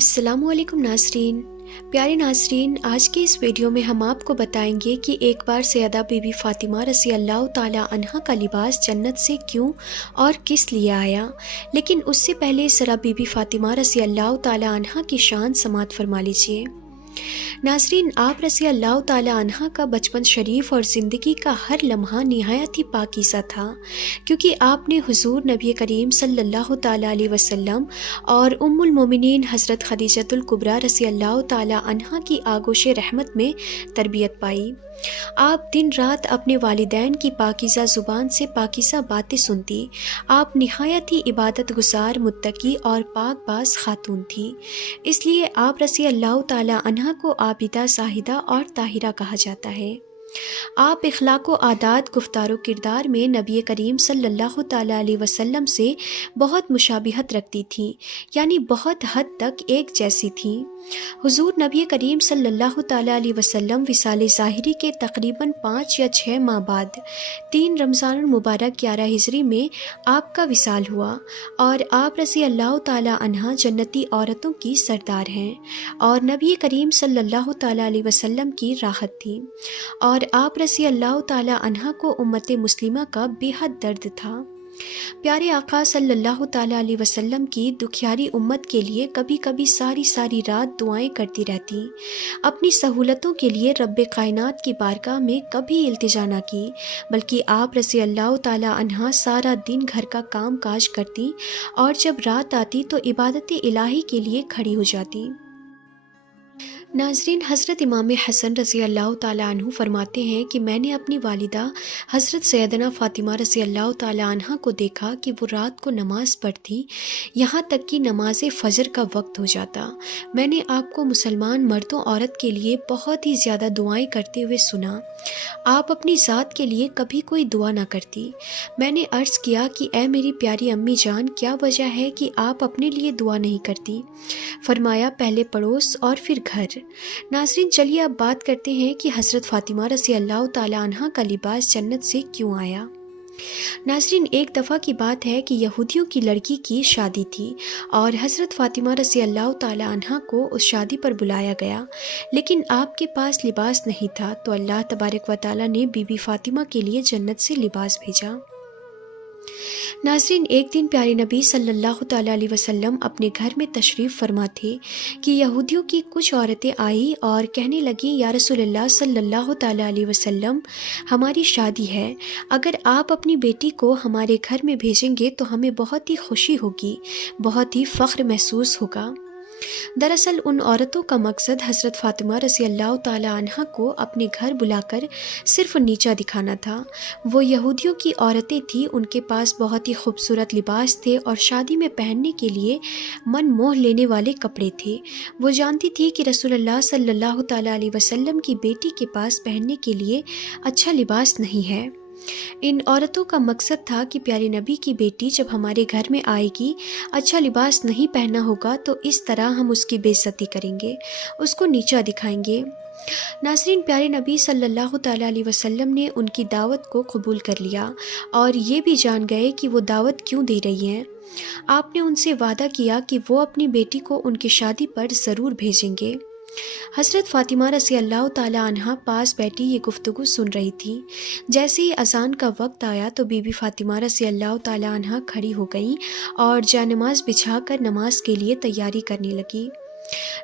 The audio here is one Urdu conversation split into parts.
السلام علیکم ناظرین۔ پیارے ناظرین، آج کی اس ویڈیو میں ہم آپ کو بتائیں گے کہ ایک بار سیدہ بی بی فاطمہ رضی اللہ تعالیٰ عنہا کا لباس جنت سے کیوں اور کس لیے آیا، لیکن اس سے پہلے ذرا بی بی فاطمہ رضی اللہ تعالیٰ عنہا کی شان سماعت فرما لیجیے۔ ناظرین، آپ رضی اللہ تعالیٰ عنہا کا بچپن شریف اور زندگی کا ہر لمحہ نہایت ہی پاکیزہ تھا، کیونکہ آپ نے حضور نبی کریم صلی اللہ تعالیٰ علیہ وسلم اور ام المومنین حضرت خدیجۃ الکبریٰ رضی اللہ تعالیٰ عنہا کی آغوش رحمت میں تربیت پائی۔ آپ دن رات اپنے والدین کی پاکیزہ زبان سے پاکیزہ باتیں سنتی۔ آپ نہایت ہی عبادت گزار، متقی اور پاک باز خاتون تھی، اس لیے آپ رضی اللہ تعالیٰ عنہا کو عابدہ، زاہدہ اور طاہرہ کہا جاتا ہے۔ آپ اخلاق و عادات، گفتار و کردار میں نبی کریم صلی اللہ تعالیٰ علیہ وسلم سے بہت مشابہت رکھتی تھیں، یعنی بہت حد تک ایک جیسی تھیں۔ حضور نبی کریم صلی اللہ تعالیٰ علیہ وسلم وصال ظاہری کے تقریباً 5 یا 6 ماہ بعد 3 رمضان المبارک 11 ہجری میں آپ کا وصال ہوا، اور آپ رضی اللہ تعالیٰ عنہا جنتی عورتوں کی سردار ہیں اور نبی کریم صلی اللہ تعالیٰ علیہ وسلم کی راحت تھی، اور آپ رضی اللہ تعالیٰ عنہا کو امت مسلمہ کا بے حد درد تھا۔ پیارے آقا صلی اللہ تعالیٰ علیہ وسلم کی دکھیاری امت کے لیے کبھی کبھی ساری رات دعائیں کرتی رہتی، اپنی سہولتوں کے لیے رب کائنات کی بارگاہ میں کبھی التجا نہ کی، بلکہ آپ رضی اللہ تعالیٰ عنہا سارا دن گھر کا کام کاج کرتی، اور جب رات آتی تو عبادت الہی کے لیے کھڑی ہو جاتی۔ ناظرین، حضرت امام حسن رضی اللہ تعالیٰ عنہ فرماتے ہیں کہ میں نے اپنی والدہ حضرت سیدنا فاطمہ رضی اللہ تعالیٰ عنہ کو دیکھا کہ وہ رات کو نماز پڑھتی، یہاں تک کہ نماز فجر کا وقت ہو جاتا۔ میں نے آپ کو مسلمان مرد و عورت کے لیے بہت ہی زیادہ دعائیں کرتے ہوئے سنا، آپ اپنی ذات کے لیے کبھی کوئی دعا نہ کرتی۔ میں نے عرض کیا کہ اے میری پیاری امی جان، کیا وجہ ہے کہ آپ اپنے لیے دعا نہیں کرتی؟ فرمایا، پہلے پڑوس اور پھر گھر۔ ناظرین، چلیے اب بات کرتے ہیں کہ حضرت فاطمہ رضی اللہ تعالیٰ عنہا کا لباس جنت سے کیوں آیا۔ ناظرین، ایک دفعہ کی بات ہے کہ یہودیوں کی لڑکی کی شادی تھی اور حضرت فاطمہ رضی اللہ تعالیٰ عنہا کو اس شادی پر بلایا گیا، لیکن آپ کے پاس لباس نہیں تھا، تو اللہ تبارک و تعالیٰ نے بی بی فاطمہ کے لیے جنت سے لباس بھیجا۔ ناظرین، ایک دن پیارے نبی صلی اللہ تعالیٰ علیہ وسلم اپنے گھر میں تشریف فرما تھے کہ یہودیوں کی کچھ عورتیں آئیں اور کہنے لگیں، یا رسول اللہ صلی اللہ تعالیٰ علیہ وسلم، ہماری شادی ہے، اگر آپ اپنی بیٹی کو ہمارے گھر میں بھیجیں گے تو ہمیں بہت ہی خوشی ہوگی، بہت ہی فخر محسوس ہوگا۔ دراصل ان عورتوں کا مقصد حضرت فاطمہ رضی اللہ تعالیٰ عنہا کو اپنے گھر بلا کر صرف نیچا دکھانا تھا۔ وہ یہودیوں کی عورتیں تھیں، ان کے پاس بہت ہی خوبصورت لباس تھے اور شادی میں پہننے کے لیے من موہ لینے والے کپڑے تھے۔ وہ جانتی تھی کہ رسول اللہ صلی اللہ تعالیٰ علیہ وسلم کی بیٹی کے پاس پہننے کے لیے اچھا لباس نہیں ہے۔ ان عورتوں کا مقصد تھا کہ پیارے نبی کی بیٹی جب ہمارے گھر میں آئے گی، اچھا لباس نہیں پہنا ہوگا تو اس طرح ہم اس کی بے عزتی کریں گے، اس کو نیچا دکھائیں گے۔ ناظرین، پیارے نبی صلی اللہ تعالیٰ علیہ وسلم نے ان کی دعوت کو قبول کر لیا اور یہ بھی جان گئے کہ وہ دعوت کیوں دے رہی ہیں۔ آپ نے ان سے وعدہ کیا کہ وہ اپنی بیٹی کو ان کی شادی پر ضرور بھیجیں گے۔ حضرت فاطمہ رضی اللہ تعالیٰ عنہا پاس بیٹھی یہ گفتگو سن رہی تھی۔ جیسے ہی اذان کا وقت آیا تو بی بی فاطمہ رضی اللہ تعالیٰ عنہا کھڑی ہو گئیں اور جانماز بچھا کر نماز کے لیے تیاری کرنے لگی۔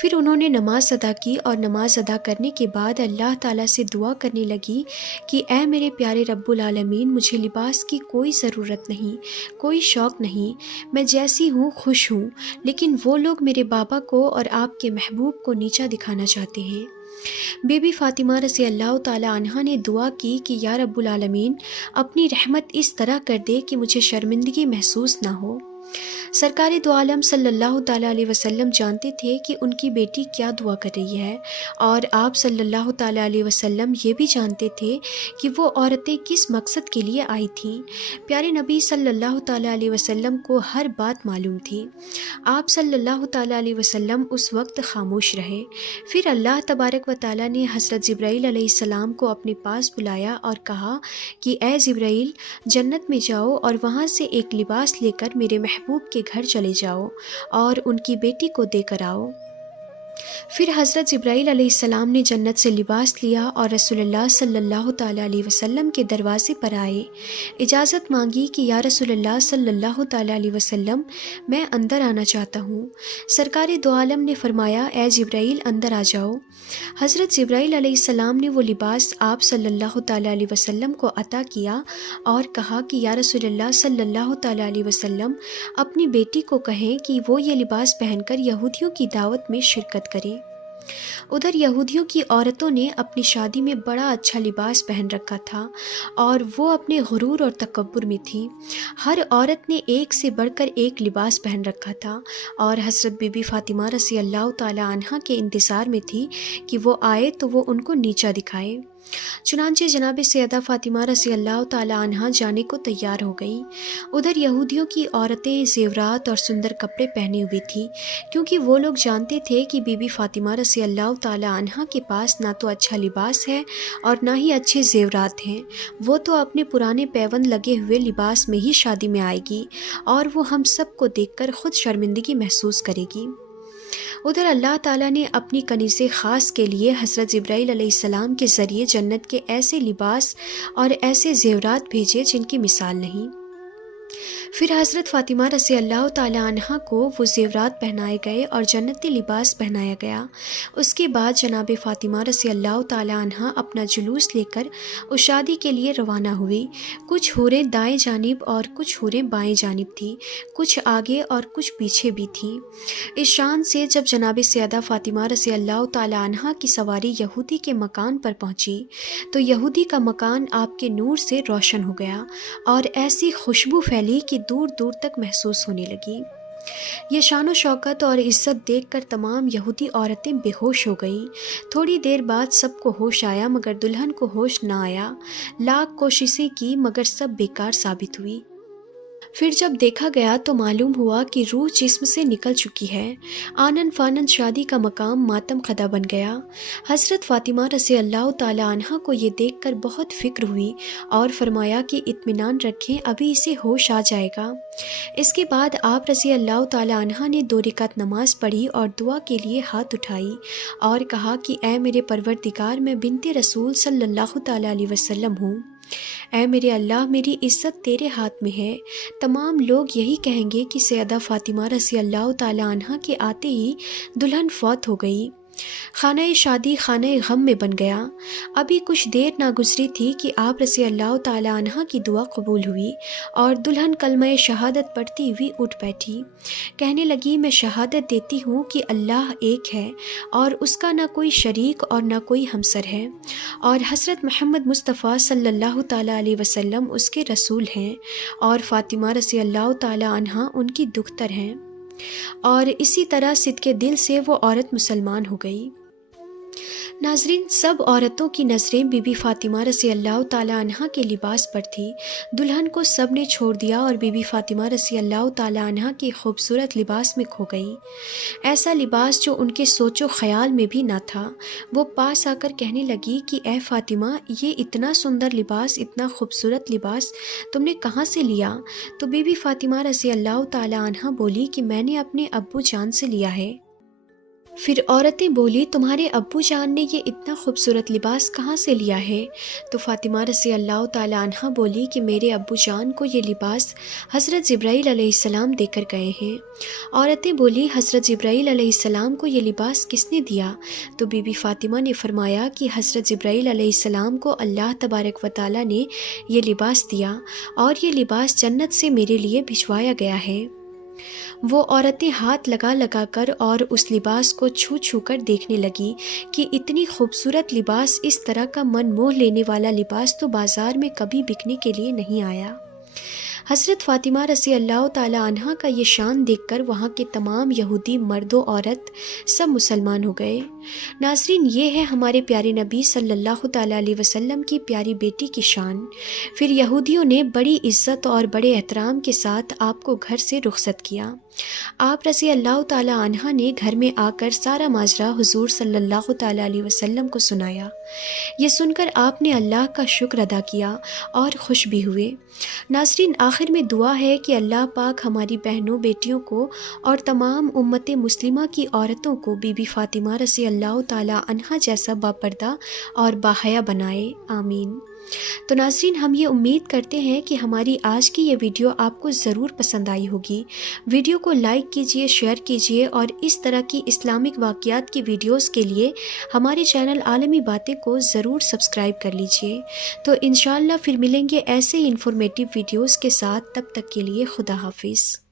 پھر انہوں نے نماز ادا کی اور نماز ادا کرنے کے بعد اللہ تعالیٰ سے دعا کرنے لگی کہ اے میرے پیارے رب العالمین، مجھے لباس کی کوئی ضرورت نہیں، کوئی شوق نہیں، میں جیسی ہوں خوش ہوں، لیکن وہ لوگ میرے بابا کو اور آپ کے محبوب کو نیچا دکھانا چاہتے ہیں۔ بی بی فاطمہ رضی اللہ تعالیٰ عنہا نے دعا کی کہ یا رب العالمین، اپنی رحمت اس طرح کر دے کہ مجھے شرمندگی محسوس نہ ہو۔ سرکار دو عالم صلی اللہ تعالیٰ علیہ وسلم جانتے تھے کہ ان کی بیٹی کیا دعا کر رہی ہے، اور آپ صلی اللہ تعالیٰ علیہ وسلم یہ بھی جانتے تھے کہ وہ عورتیں کس مقصد کے لیے آئی تھیں۔ پیارے نبی صلی اللہ تعالیٰ علیہ وسلم کو ہر بات معلوم تھی۔ آپ صلی اللہ تعالیٰ علیہ وسلم اس وقت خاموش رہے۔ پھر اللہ تبارک و تعالیٰ نے حضرت جبرائیل علیہ السلام کو اپنے پاس بلایا اور کہا کہ اے جبرائیل، جنت میں جاؤ اور وہاں سے ایک لباس لے کر میرے محبوب کے کے گھر چلے جاؤ اور ان کی بیٹی کو دے کر آؤ۔ پھر حضرت جبرائیل علیہ السلام نے جنت سے لباس لیا اور رسول اللہ صلی اللہ تعالیٰ علیہ وسلم کے دروازے پر آئے، اجازت مانگی کہ یا رسول اللہ صلی اللہ تعالیٰ علیہ وسلم میں اندر آنا چاہتا ہوں۔ سرکار دو عالم نے فرمایا اے جبرائیل اندر آ جاؤ۔ حضرت جبرائیل علیہ السلام نے وہ لباس آپ صلی اللہ تعالیٰ علیہ وسلم کو عطا کیا اور کہا کہ یا رسول اللہ صلی اللہ تعالیٰ علیہ وسلم اپنی بیٹی کو کہیں کہ وہ یہ لباس پہن کر یہودیوں کی دعوت میں شرکت کرے۔ ادھر یہودیوں کی عورتوں نے اپنی شادی میں بڑا اچھا لباس پہن رکھا تھا اور وہ اپنے غرور اور تکبر میں تھی۔ ہر عورت نے ایک سے بڑھ کر ایک لباس پہن رکھا تھا اور حضرت بی بی فاطمہ رضی اللہ تعالی عنہا کے انتظار میں تھی کہ وہ آئے تو وہ ان کو نیچا دکھائے۔ چنانچہ جناب سیدہ فاطمہ رضی اللہ تعالی عنہا جانے کو تیار ہو گئی۔ ادھر یہودیوں کی عورتیں زیورات اور سندر کپڑے پہنے ہوئے تھی، کیونکہ وہ لوگ جانتے تھے کہ بی بی فاطمہ رضی اللہ تعالی عنہا کے پاس نہ تو اچھا لباس ہے اور نہ ہی اچھے زیورات ہیں۔ وہ تو اپنے پرانے پیوند لگے ہوئے لباس میں ہی شادی میں آئے گی اور وہ ہم سب کو دیکھ کر خود شرمندگی محسوس کرے گی۔ ادھر اللہ تعالیٰ نے اپنی کنیز خاص کے لیے حضرت جبرائیل علیہ السلام کے ذریعے جنت کے ایسے لباس اور ایسے زیورات بھیجے جن کی مثال نہیں۔ پھر حضرت فاطمہ رضی اللہ تعالی عنہا کو وہ زیورات پہنائے گئے اور جنتی لباس پہنایا گیا۔ اس کے بعد جناب فاطمہ رضی اللہ تعالی عنہا اپنا جلوس لے کر اس شادی کے لیے روانہ ہوئی۔ کچھ حوریں دائیں جانب اور کچھ حوریں بائیں جانب تھیں، کچھ آگے اور کچھ پیچھے بھی تھیں۔ اس شان سے جب جناب سیدہ فاطمہ رضی اللہ تعالی عنہا کی سواری یہودی کے مکان پر پہنچی تو یہودی کا مکان آپ کے نور سے روشن ہو گیا اور ایسی خوشبو پھیلی کہ دور دور تک محسوس ہونے لگی۔ یہ شان و شوکت اور عزت دیکھ کر تمام یہودی عورتیں بے ہوش ہو گئیں۔ تھوڑی دیر بعد سب کو ہوش آیا مگر دلہن کو ہوش نہ آیا۔ لاکھ کوششیں کی مگر سب بیکار ثابت ہوئی۔ پھر جب دیکھا گیا تو معلوم ہوا کہ روح جسم سے نکل چکی ہے۔ آنن فانن شادی کا مقام ماتم خدا بن گیا۔ حضرت فاطمہ رضی اللہ تعالی عنہا کو یہ دیکھ کر بہت فکر ہوئی اور فرمایا کہ اطمینان رکھیں، ابھی اسے ہوش آ جائے گا۔ اس کے بعد آپ رضی اللہ تعالی عنہا نے 2 رکعت نماز پڑھی اور دعا کے لیے ہاتھ اٹھائی اور کہا کہ اے میرے پروردگار، میں بنت رسول صلی اللہ تعالی علیہ وسلم ہوں۔ اے میرے اللہ، میری عزت تیرے ہاتھ میں ہے۔ تمام لوگ یہی کہیں گے کہ سیدہ فاطمہ رضی اللہ تعالی عنہا کے آتے ہی دلہن فوت ہو گئی۔ خانہ شادی خانہ غم میں بن گیا۔ ابھی کچھ دیر نہ گزری تھی کہ آپ رضی اللہ تعالی عنہا کی دعا قبول ہوئی اور دلہن کلمہ شہادت پڑھتی ہوئی اٹھ بیٹھی۔ کہنے لگی میں شہادت دیتی ہوں کہ اللہ ایک ہے اور اس کا نہ کوئی شریک اور نہ کوئی ہمسر ہے، اور حضرت محمد مصطفیٰ صلی اللہ تعالی علیہ وسلم اس کے رسول ہیں، اور فاطمہ رضی اللہ تعالی عنہا ان کی دختر ہیں۔ اور اسی طرح صدق دل سے وہ عورت مسلمان ہو گئی۔ ناظرین، سب عورتوں کی نظریں بی بی فاطمہ رضی اللہ تعالی عنہا کے لباس پر تھی۔ دلہن کو سب نے چھوڑ دیا اور بی بی فاطمہ رضی اللہ تعالی عنہا کے خوبصورت لباس میں کھو گئی، ایسا لباس جو ان کے سوچ و خیال میں بھی نہ تھا۔ وہ پاس آ کر کہنے لگی کہ اے فاطمہ، یہ اتنا سندر لباس، اتنا خوبصورت لباس تم نے کہاں سے لیا؟ تو بی بی فاطمہ رضی اللہ تعالی عنہا بولی کہ میں نے اپنے ابو جان سے لیا ہے۔ پھر عورتیں بولی تمہارے ابو جان نے یہ اتنا خوبصورت لباس کہاں سے لیا ہے؟ تو فاطمہ رضی اللہ تعالی عنہا بولی کہ میرے ابو جان کو یہ لباس حضرت جبرائیل علیہ السلام دے کر گئے ہیں۔ عورتیں بولی حضرت جبرائیل علیہ السلام کو یہ لباس کس نے دیا؟ تو بی بی فاطمہ نے فرمایا کہ حضرت جبرائیل علیہ السلام کو اللہ تبارک و تعالی نے یہ لباس دیا اور یہ لباس جنت سے میرے لیے بھجوایا گیا ہے۔ وہ عورتیں ہاتھ لگا لگا کر اور اس لباس کو چھو چھو کر دیکھنے لگی کہ اتنی خوبصورت لباس، اس طرح کا من موہ لینے والا لباس تو بازار میں کبھی بکنے کے لیے نہیں آیا۔ حضرت فاطمہ رضی اللہ تعالی عنہا کا یہ شان دیکھ کر وہاں کے تمام یہودی مرد و عورت سب مسلمان ہو گئے۔ ناظرین، یہ ہے ہمارے پیارے نبی صلی اللہ تعالی علیہ وسلم کی پیاری بیٹی کی شان۔ پھر یہودیوں نے بڑی عزت اور بڑے احترام کے ساتھ آپ کو گھر سے رخصت کیا۔ آپ رضی اللہ تعالی عنہ نے گھر میں آ کر سارا ماجرا حضور صلی اللہ تعالی علیہ وسلم کو سنایا۔ یہ سن کر آپ نے اللہ کا شکر ادا کیا اور خوش بھی ہوئے۔ ناظرین، آخر میں دعا ہے کہ اللہ پاک ہماری بہنوں بیٹیوں کو اور تمام امت مسلمہ کی عورتوں کو بی بی فاطمہ رضی اللہ تعالی عنہا جیسا باپردہ اور باحیا بنائے، آمین۔ تو ناظرین، ہم یہ امید کرتے ہیں کہ ہماری آج کی یہ ویڈیو آپ کو ضرور پسند آئی ہوگی۔ ویڈیو کو لائک کیجئے، شیئر کیجئے اور اس طرح کی اسلامک واقعات کی ویڈیوز کے لیے ہمارے چینل عالمی باتیں کو ضرور سبسکرائب کر لیجئے۔ تو انشاءاللہ پھر ملیں گے ایسے ہی انفارمیٹیو ویڈیوز کے ساتھ، تب تک کے لیے خدا حافظ۔